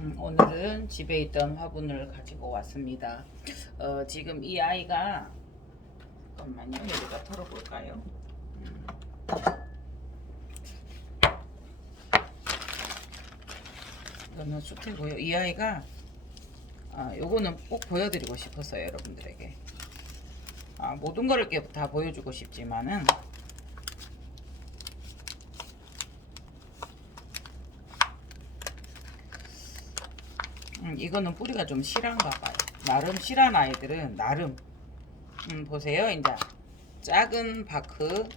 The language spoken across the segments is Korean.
오늘은 집에 있던 화분을 가지고 왔습니다. 지금 이 아이가 잠깐만요. 여기다 털어볼까요? 이거는 쑥이고요. 이 아이가 요거는 꼭 보여드리고 싶었어요, 여러분들에게. 모든 걸 이렇게 다 보여주고 싶지만은 이거는 뿌리가 좀 실한가 봐요. 나름 실한 아이들은 나름 보세요. 이제 작은 바크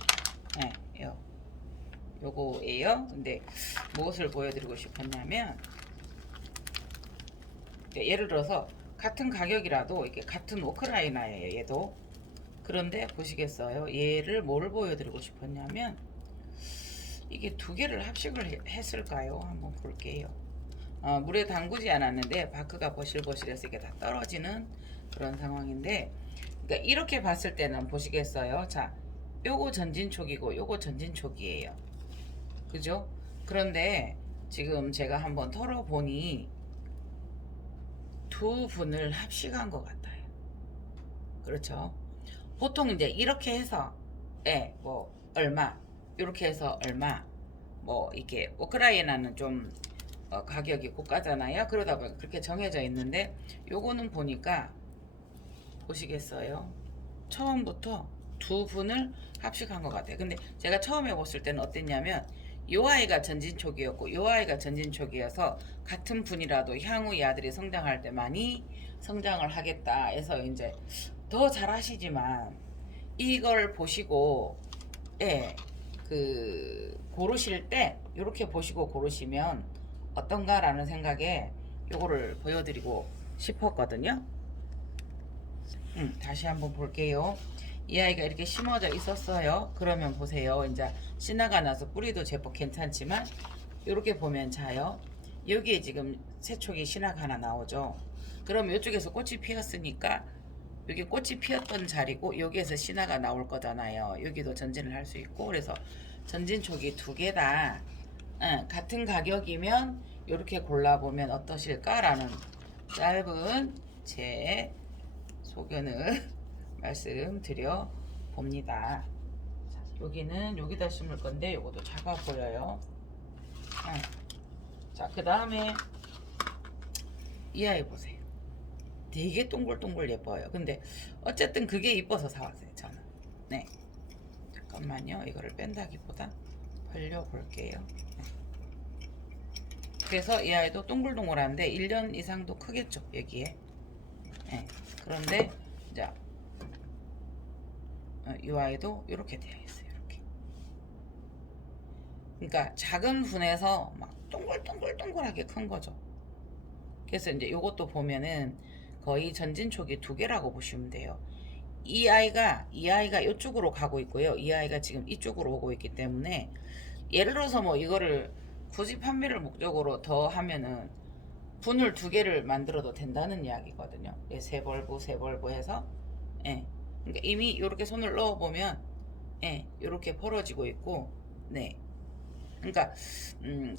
요거예요. 근데 무엇을 보여드리고 싶었냐면 예를 들어서 같은 가격이라도 이게 같은 오크라이나예요. 얘도. 그런데 보시겠어요? 얘를 뭘 보여드리고 싶었냐면 이게 두 개를 합식을 했을까요? 한번 볼게요. 물에 담그지 않았는데 바크가 보실보실해서 이게 다 떨어지는 그런 상황인데, 그러니까 이렇게 봤을 때는 보시겠어요? 자, 요거 전진촉이고 요거 전진촉이에요. 그죠? 그런데 지금 제가 한번 털어보니 두 분을 합식한 것 같아요. 그렇죠? 보통 이제 이렇게 해서 뭐 얼마, 이렇게 해서 얼마, 뭐 이게 우크라이나는 좀 가격이 고가잖아요. 그러다 보니까 그렇게 정해져 있는데 요거는 보니까 보시겠어요? 처음부터 두 분을 합식한 것 같아요. 근데 제가 처음에 봤을 때는 어땠냐면 요 아이가 전진촉이었고 요 아이가 전진촉이어서 같은 분이라도 향후 이 아들이 성장할 때 많이 성장을 하겠다 해서 이제 더 잘하시지만 이걸 보시고 고르실 때 이렇게 보시고 고르시면 어떤가라는 생각에 요거를 보여드리고 싶었거든요. 다시 한번 볼게요. 이 아이가 이렇게 심어져 있었어요. 그러면 보세요. 이제 씨나가 나서 뿌리도 제법 괜찮지만 이렇게 보면 자요. 여기에 지금 새촉이 씨나가 하나 나오죠. 그럼 이쪽에서 꽃이 피었으니까 여기 꽃이 피었던 자리고 여기에서 씨나가 나올 거잖아요. 여기도 전진을 할 수 있고, 그래서 전진촉이 두 개다 같은 가격이면 이렇게 골라보면 어떠실까라는 짧은 제 소견을 말씀드려 봅니다. 여기는 여기다 심을 건데 요것도 작아 보여요. 자, 그 다음에 이 아이 보세요. 되게 동글동글 예뻐요. 근데 어쨌든 그게 이뻐서 사왔어요, 저는. 네, 잠깐만요. 이거를 뺀다기보다 벌려볼게요. 네. 그래서 이 아이도 동글동글한데 1년 이상도 크겠죠, 여기에. 네. 그런데 이제 이 아이도 이렇게 되어 있어요. 이렇게. 그러니까 작은 분에서 막 동글동글동글하게 큰 거죠. 그래서 이제 이것도 보면은 거의 전진촉이 두 개라고 보시면 돼요. 이 아이가 이쪽으로 가고 있고요. 이 아이가 지금 이쪽으로 오고 있기 때문에 예를 들어서 뭐 이거를 굳이 판매를 목적으로 더 하면은 분을 두 개를 만들어도 된다는 이야기거든요. 세 벌브 세 벌브 해서 그러니까 이미 이렇게 손을 넣어 보면 이렇게 벌어지고 있고 네. 그러니까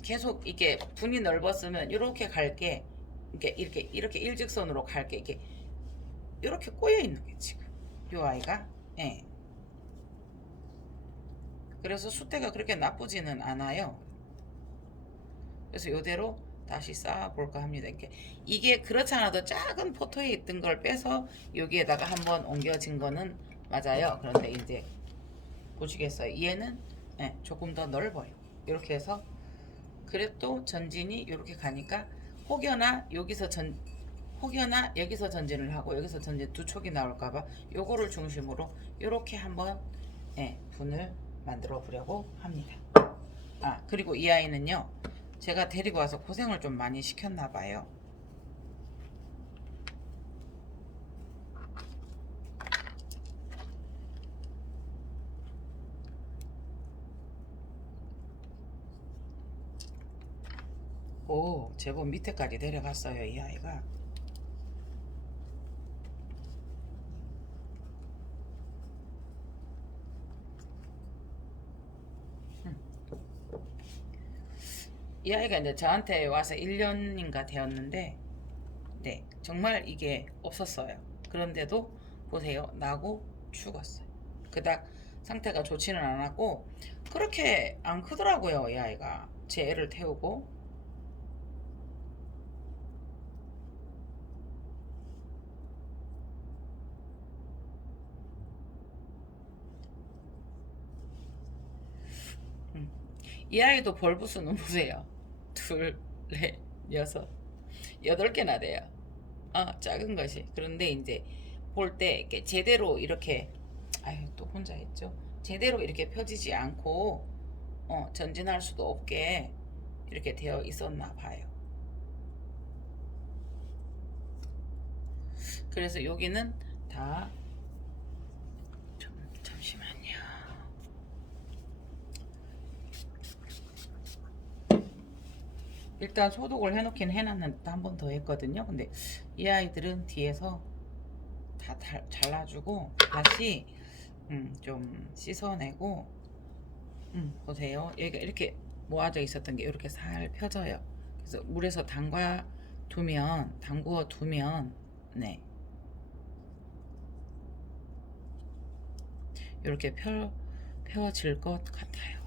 계속 이게 분이 넓었으면 이렇게 갈게 이렇게 일직선으로 갈게 이렇게 꼬여 있는 게 지금 이 아이가 그래서 수태가 그렇게 나쁘지는 않아요. 그래서 이대로 다시 쌓아볼까 합니다. 이게 그렇지 않아도 작은 포토에 있던 걸 빼서 여기에다가 한번 옮겨진 거는 맞아요. 그런데 이제 보시겠어요? 얘는 조금 더 넓어요. 이렇게 해서 그래도 전진이 이렇게 가니까 혹여나 여기서 전진을 하고 여기서 전진 두 촉이 나올까봐 요거를 중심으로 이렇게 한번 분을 만들어 보려고 합니다. 그리고 이 아이는요, 제가 데리고 와서 고생을 좀 많이 시켰나 봐요. 오, 제법 밑에까지 내려갔어요, 이 아이가. 이 아이가 이제 저한테 와서 1년인가 되었는데, 네, 정말 이게 없었어요. 그런데도 보세요, 나고 죽었어요. 그닥 상태가 좋지는 않았고, 그렇게 안 크더라고요, 이 아이가. 제 애를 태우고. 음. 이 아이도 벌브스는 보세요. 둘, 넷, 여섯, 8개나 돼요. 작은 것이. 그런데 이제 볼 때 이렇게 제대로 이렇게, 아유, 또 혼자 했죠. 제대로 이렇게 펴지지 않고, 전진할 수도 없게 이렇게 되어 있었나 봐요. 그래서 여기는 다, 잠시만요. 일단 소독을 해놓긴 해놨는데 한 번 더 했거든요. 근데 이 아이들은 뒤에서 다 잘라주고 다시 좀 씻어내고, 보세요. 여기가 이렇게 모아져 있었던 게 이렇게 살 펴져요. 그래서 물에서 담구어 두면, 네, 이렇게 펴질 것 같아요.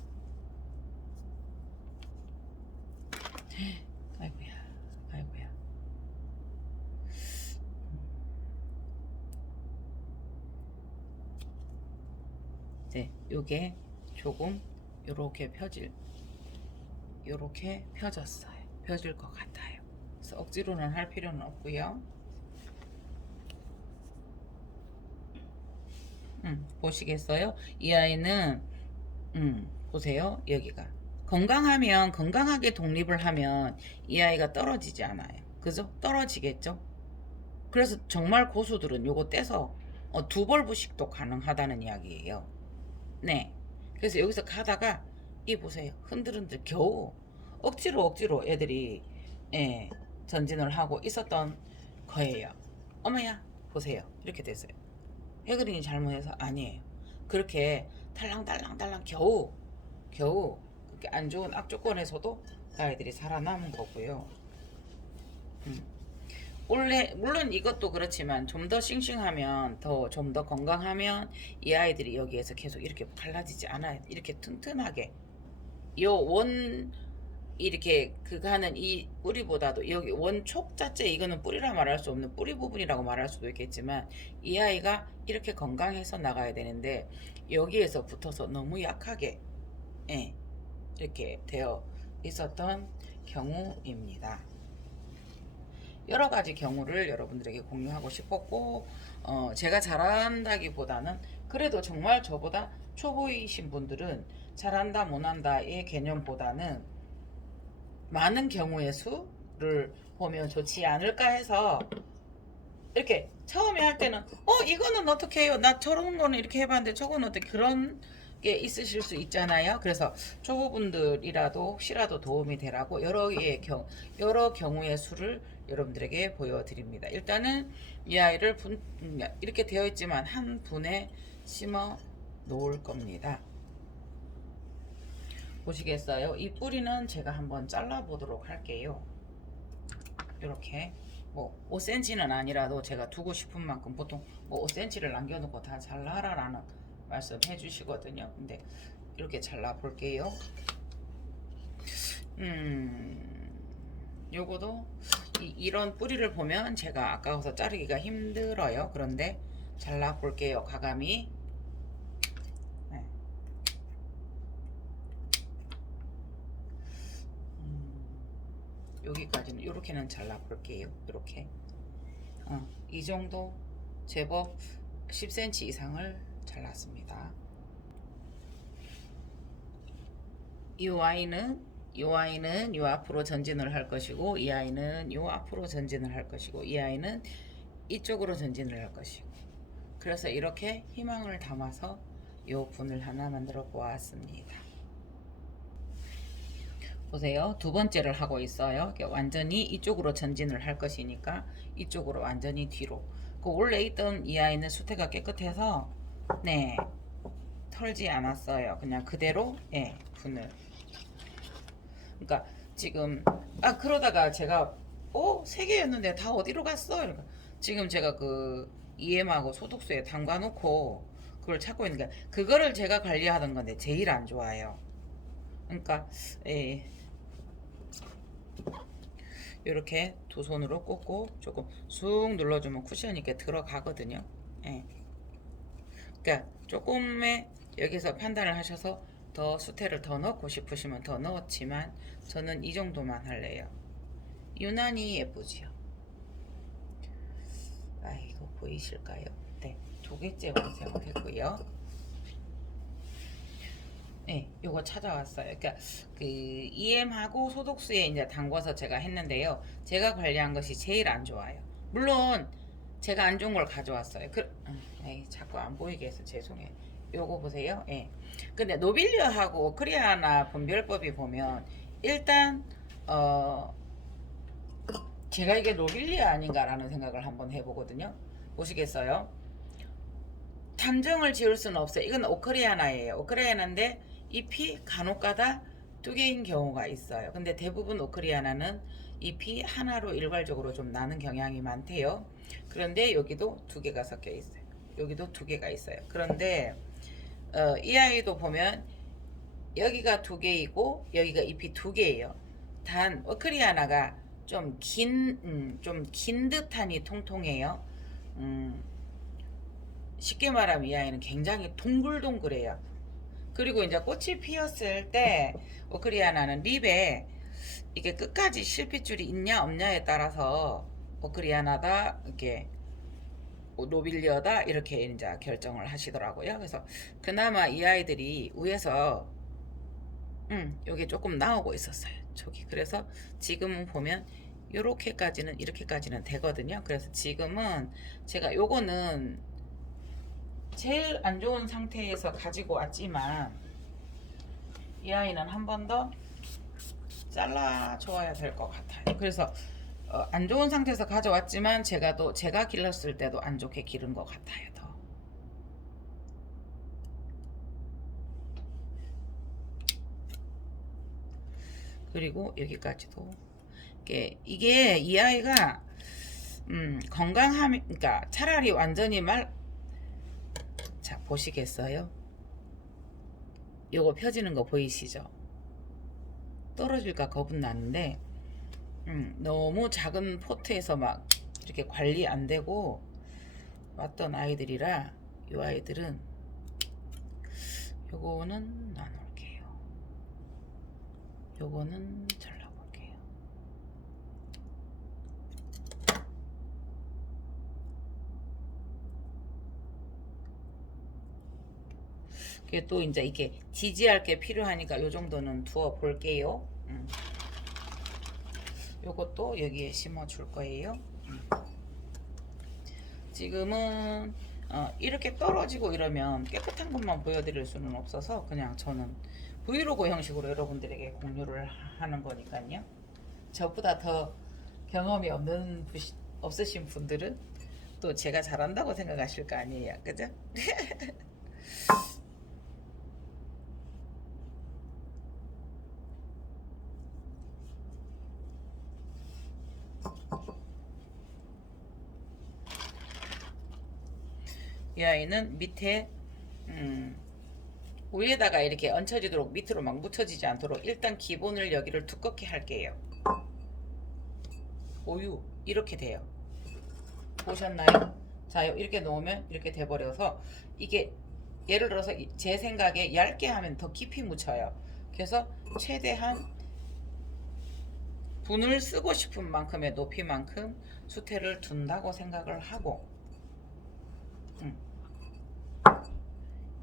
아이고야, 아이고야. 네, 요게 조금 요렇게 요렇게 펴졌어요. 펴질 것 같아요. 그래서 억지로는 할 필요는 없고요. 보시겠어요? 이 아이는, 보세요. 여기가. 건강하게 독립을 하면 이 아이가 떨어지지 않아요. 그죠? 떨어지겠죠? 그래서 정말 고수들은 요거 떼서 2벌브씩도 가능하다는 이야기예요. 네. 그래서 여기서 가다가 이 보세요. 흔들흔들 겨우 억지로 애들이, 예, 전진을 하고 있었던 거예요. 어머야, 보세요. 이렇게 됐어요. 해그린이 잘못해서 아니에요. 그렇게 달랑달랑 겨우 그렇게 안 좋은 악조건에서도 아이들이 살아남은 거고요. 원래 물론 이것도 그렇지만 좀 더 싱싱하면, 좀 더 건강하면 이 아이들이 여기에서 계속 이렇게 갈라지지 않아요. 이렇게 튼튼하게 요 원, 이렇게 그거 하는 이 뿌리보다도 여기 원촉 자체, 이거는 뿌리라 말할 수 없는 뿌리 부분이라고 말할 수도 있겠지만, 이 아이가 이렇게 건강해서 나가야 되는데 여기에서 붙어서 너무 약하게, 예, 이렇게 되어 있었던 경우입니다. 여러 가지 경우를 여러분들에게 공유하고 싶었고, 제가 잘한다기보다는 그래도 정말 저보다 초보이신 분들은 잘한다 못한다의 개념보다는 많은 경우의 수를 보면 좋지 않을까 해서, 이렇게 처음에 할 때는 이거는 어떻게 해요? 나 저런 거는 이렇게 해봤는데 저건 어떻게, 그런 게 있으실 수 있잖아요. 그래서 초보분들이라도 혹시라도 도움이 되라고 여러 경우의 수를 여러분들에게 보여드립니다. 일단은 이 아이를 이렇게 되어 있지만 한 분에 심어 놓을 겁니다. 보시겠어요? 이 뿌리는 제가 한번 잘라 보도록 할게요. 이렇게 뭐 5cm는 아니라도 제가 두고 싶은 만큼, 보통 뭐 5cm를 남겨놓고 다 잘라라라는 말씀 해주시거든요. 근데 이렇게 잘라 볼게요. 요거도 이런 뿌리를 보면 제가 아까워서 자르기가 힘들어요. 그런데 잘라 볼게요. 과감히. 네. 여기까지는 이렇게는 잘라 볼게요. 이렇게 이 정도 제법 10cm 이상을 잘랐습니다. 이 아이는 요 앞으로 전진을 할 것이고, 이 아이는 요 앞으로 전진을 할 것이고, 이 아이는 이쪽으로 전진을 할 것이고, 그래서 이렇게 희망을 담아서 요 분을 하나 만들어 보았습니다. 보세요. 두 번째를 하고 있어요. 완전히 이쪽으로 전진을 할 것이니까 이쪽으로 완전히 뒤로. 원래 있던 이 아이는 수태가 깨끗해서, 네, 털지 않았어요. 그냥 그대로, 예, 분을. 그러니까 지금 그러다가 제가 3개였는데 다 어디로 갔어? 이러니까 지금 제가 그 EM하고 소득세에 담가놓고 그걸 찾고 있는 게 그거를 제가 관리하던 건데 제일 안 좋아요. 그러니까 이렇게 두 손으로 꽂고 조금 쑥 눌러주면 쿠션이 이렇게 들어가거든요. 예. 그러니까 조금의 여기서 판단을 하셔서 더 수태를 더 넣고 싶으시면 더 넣었지만 저는 이 정도만 할래요. 유난히 예쁘지요. 이거 보이실까요? 네, 2개째 완성을 했고요. 네, 요거 찾아왔어요. 그러니까 그 EM하고 소독수에 이제 담궈서 제가 했는데요. 제가 관리한 것이 제일 안 좋아요. 물론 제가 안 좋은 걸 가져왔어요. 자꾸 안 보이게 해서 죄송해요. 요거 보세요. 예. 근데 노빌리아하고 코리아나 분별법이 보면 일단 제가 이게 노빌리아 아닌가라는 생각을 한번 해보거든요. 보시겠어요? 단정을 지을 수는 없어요. 이건 오크리아나예요. 오크리아나인데 잎이 간혹가다 2개인 경우가 있어요. 근데 대부분 오크리아나는 잎이 하나로 일괄적으로 좀 나는 경향이 많대요. 그런데 여기도 2개가 섞여 있어요. 여기도 2개가 있어요. 그런데 이 아이도 보면 여기가 2개이고 여기가 잎이 2개예요. 단 오크리아나가 좀 긴 듯하니 통통해요. 쉽게 말하면 이 아이는 굉장히 동글동글해요. 그리고 이제 꽃이 피었을 때 오크리아나는 립에 이게 끝까지 실핏줄이 있냐 없냐에 따라서 오크리아나다 이렇게 노빌리어다 이렇게 이제 결정을 하시더라고요. 그래서 그나마 이 아이들이 위에서 여기 조금 나오고 있었어요. 저기 그래서 지금은 보면 이렇게까지는 되거든요. 그래서 지금은 제가 요거는 제일 안 좋은 상태에서 가지고 왔지만 이 아이는 한 번 더 잘라 줘야 될 것 같아요. 그래서 안 좋은 상태에서 가져왔지만 제가 길렀을 때도 안 좋게 기른 것 같아요. 더. 그리고 여기까지도 이게 이 아이가 건강함 그러니까 차라리 완전히 자 보시겠어요? 요거 펴지는 거 보이시죠? 떨어질까 겁은 나는데 너무 작은 포트에서 막 이렇게 관리 안 되고 왔던 아이들이라 이 아이들은 요거는 나눌게요. 요거는 잘라볼게요. 또 이제 이게 지지할 게 필요하니까 요 정도는 두어 볼게요. 요것도 여기에 심어 줄 거예요. 지금은 이렇게 떨어지고 이러면 깨끗한 것만 보여드릴 수는 없어서 그냥 저는 브이로그 형식으로 여러분들에게 공유를 하는 거니까요. 저보다 더 경험이 없으신 분들은 또 제가 잘한다고 생각하실 거 아니에요. 그죠? 이 아이는 밑에 위에다가 이렇게 얹혀지도록 밑으로 막 묻혀지지 않도록 일단 기본을 여기를 두껍게 할게요. 오유 이렇게 돼요. 보셨나요? 자 이렇게 놓으면 이렇게 돼버려서 이게 예를 들어서 제 생각에 얇게 하면 더 깊이 묻혀요. 그래서 최대한 분을 쓰고 싶은 만큼의 높이만큼 수태를 둔다고 생각을 하고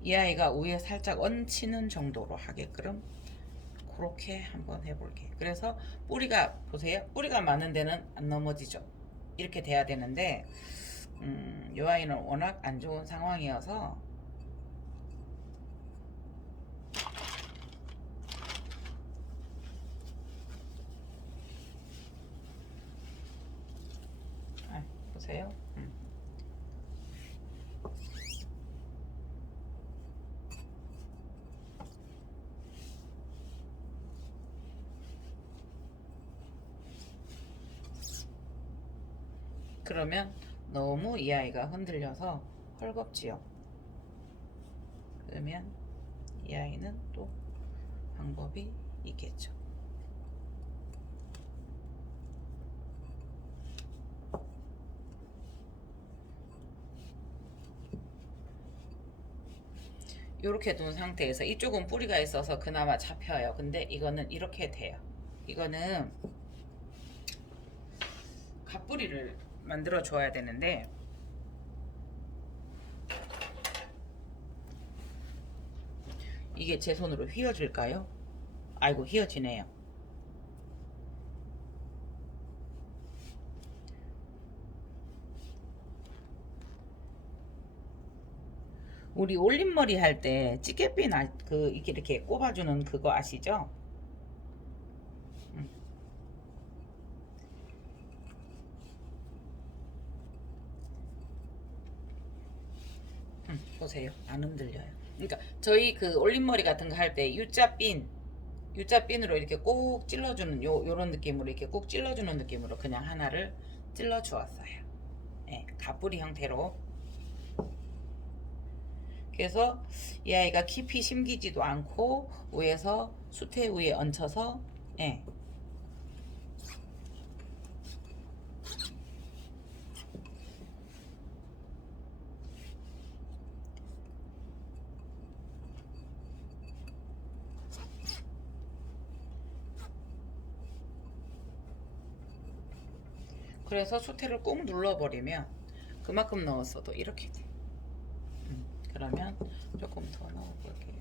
이 아이가 위에 살짝 얹히는 정도로 하게끔 그렇게 한번 해볼게요. 그래서 뿌리가 보세요. 뿌리가 많은 데는 안 넘어지죠. 이렇게 돼야 되는데 이 아이는 워낙 안 좋은 상황이어서 보세요. 그러면 너무 이 아이가 흔들려서 헐겁지요. 그러면 이 아이는 또 방법이 있겠죠. 이렇게 둔 상태에서 이쪽은 뿌리가 있어서 그나마 잡혀요. 근데 이거는 이렇게 돼요. 이거는 갓뿌리를 만들어 줘야 되는데 이게 제 손으로 휘어질까요? 아이고 휘어지네요. 우리 올림머리 할 때 찌개핀 그 이렇게 꼽아주는 그거 아시죠? 보세요. 안 흔들려요. 그러니까 저희 그 올림머리 같은 거 할 때 U자핀으로 이렇게 꼭 찔러주는 요런 느낌으로 이렇게 꼭 찔러주는 느낌으로 그냥 하나를 찔러 주었어요. 예, 가뿌리 형태로. 그래서 이 아이가 깊이 심기지도 않고 위에서 수태 위에 얹혀서 예. 그래서 수태를 꾹 눌러버리면 그만큼 넣었어도 이렇게 돼. 그러면 조금 더 넣어볼게요.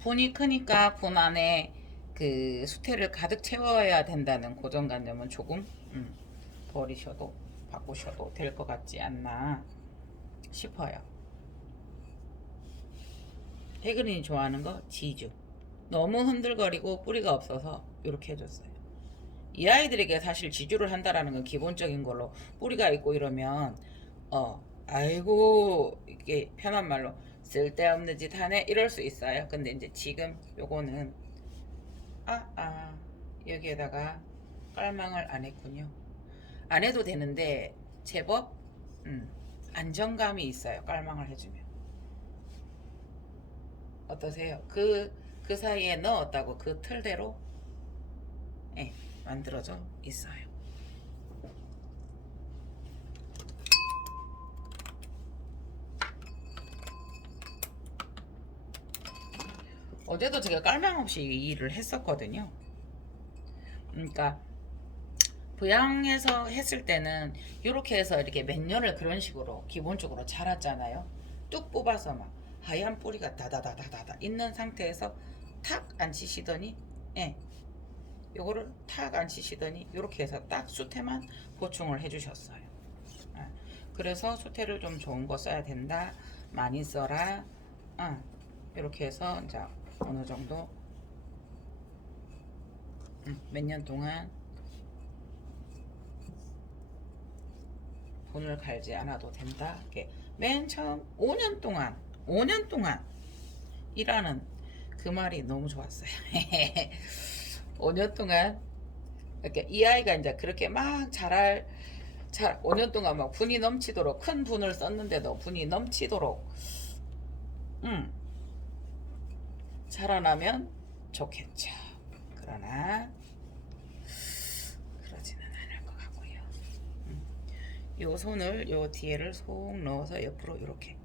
분이 크니까 분 안에 그 수태를 가득 채워야 된다는 고정관념은 조금 버리셔도 바꾸셔도 될 것 같지 않나 싶어요. 해그린이 좋아하는 거 지주. 너무 흔들거리고 뿌리가 없어서 이렇게 해줬어요. 이 아이들에게 사실 지주를 한다라는 건 기본적인 걸로 뿌리가 있고 이러면 아이고 이게 편한 말로 쓸데없는 짓 하네 이럴 수 있어요. 근데 이제 지금 요거는 여기에다가 깔망을 안 했군요. 안 해도 되는데 제법 안정감이 있어요. 깔망을 해주면. 어떠세요? 그 사이에 넣었다고 그 틀대로 만들어져 있어요. 어제도 제가 깔망 없이 이 일을 했었거든요. 그러니까 부양해서 했을 때는 이렇게 해서 이렇게 몇 년을 그런 식으로 기본적으로 자랐잖아요. 뚝 뽑아서 막 하얀 뿌리가 다다다다다 있는 상태에서 탁 안 치시더니 요거를 탁 안 치시더니 이렇게 해서 딱 수태만 보충을 해주셨어요. 그래서 수태를 좀 좋은 거 써야 된다. 많이 써라. 이렇게 해서 이제 어느 정도 몇 년 동안 분을 갈지 않아도 된다. 이렇게 맨 처음 5년 동안 일하는 그 말이 너무 좋았어요. 5년 동안 이렇게 이 아이가 이제 그렇게 막 5년 동안 막 분이 넘치도록 큰 분을 썼는데도 분이 넘치도록 자라나면 좋겠죠. 그러나 그러지는 않을 것 같고요. 요 손을 요 뒤에를 속 넣어서 옆으로 이렇게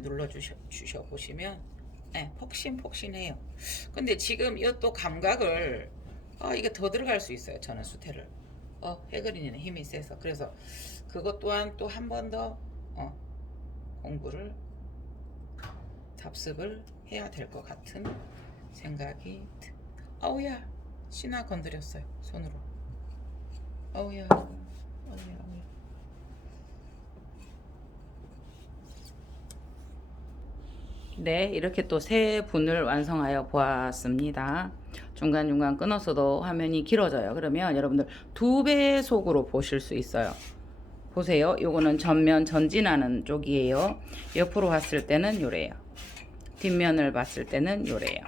눌러 주셔 보시면 폭신폭신해요. 근데 지금 이 또 감각을 이게 더 들어갈 수 있어요. 저는 수태를 해그린이는 힘이 세서 그래서 그것 또한 또 한 번 더 공부를 답습을 해야 될 것 같은 생각이 아우야 신화 건드렸어요 손으로. 아우야. 네, 이렇게 또 세 분을 완성하여 보았습니다. 중간중간 끊어서도 화면이 길어져요. 그러면 여러분들 2배속으로 보실 수 있어요. 보세요. 요거는 전면 전진하는 쪽이에요. 옆으로 봤을 때는 요래요. 뒷면을 봤을 때는 요래요.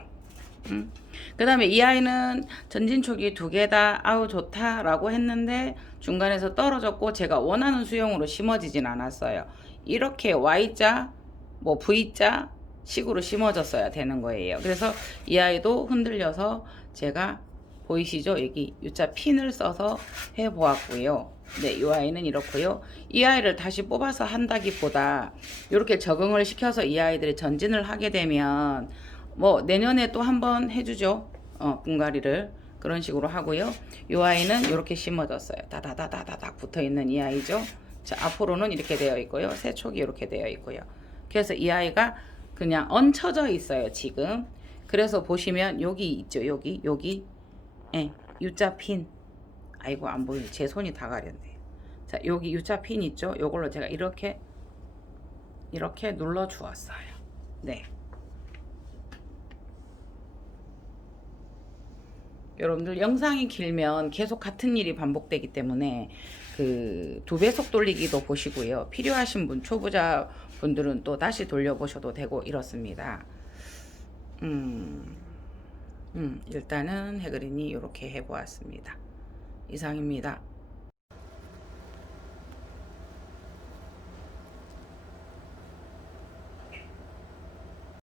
그 다음에 이 아이는 전진촉이 2개다, 아우 좋다라고 했는데 중간에서 떨어졌고 제가 원하는 수영으로 심어지진 않았어요. 이렇게 Y자, 뭐 V자 식으로 심어졌어야 되는 거예요. 그래서 이 아이도 흔들려서 제가 보이시죠? 여기 U자 핀을 써서 해보았고요. 네, 이 아이는 이렇고요. 이 아이를 다시 뽑아서 한다기보다 이렇게 적응을 시켜서 이 아이들이 전진을 하게 되면 뭐 내년에 또 한번 해주죠. 분갈이를 그런 식으로 하고요. 이 아이는 이렇게 심어졌어요. 다다다다다닥 붙어 있는 이 아이죠. 자, 앞으로는 이렇게 되어 있고요. 새 촉이 이렇게 되어 있고요. 그래서 이 아이가 그냥 얹혀져 있어요, 지금. 그래서 보시면 여기 있죠. 여기 예, U자 핀. 아이고 안 보이네. 제 손이 다 가렸네요. 자, 여기 U자 핀 있죠. 요걸로 제가 이렇게 눌러 주었어요. 네. 여러분들 영상이 길면 계속 같은 일이 반복되기 때문에 그 2배속 돌리기도 보시고요. 필요하신 분, 초보자 분들은 또 다시 돌려보셔도 되고 이렇습니다. 일단은 해그린이 이렇게 해보았습니다. 이상입니다.